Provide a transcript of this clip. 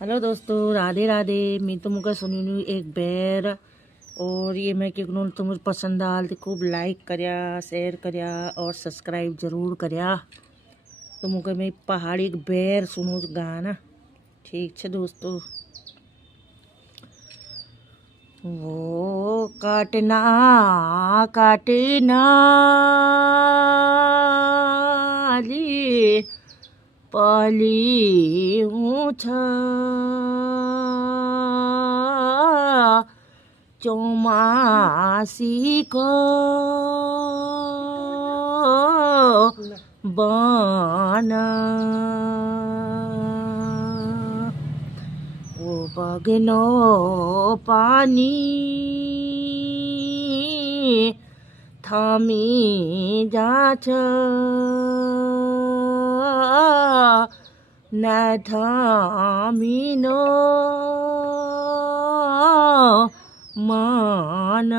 Hello दोस्तों, राधे राधे। मैं तुमका सुनी एक बैर और ये मैं कि तुम्हें पसंद आल तो खूब लाइक करया, शेयर करया और सब्सक्राइब जरूर करया। तुमको मैं पहाड़ी एक बैर सुनू गाना। ठीक है दोस्तों। वो काटना काटना ली पली हूँ चौमासी को बन वो बगनो पानी थमी जाछ न थामिनो मान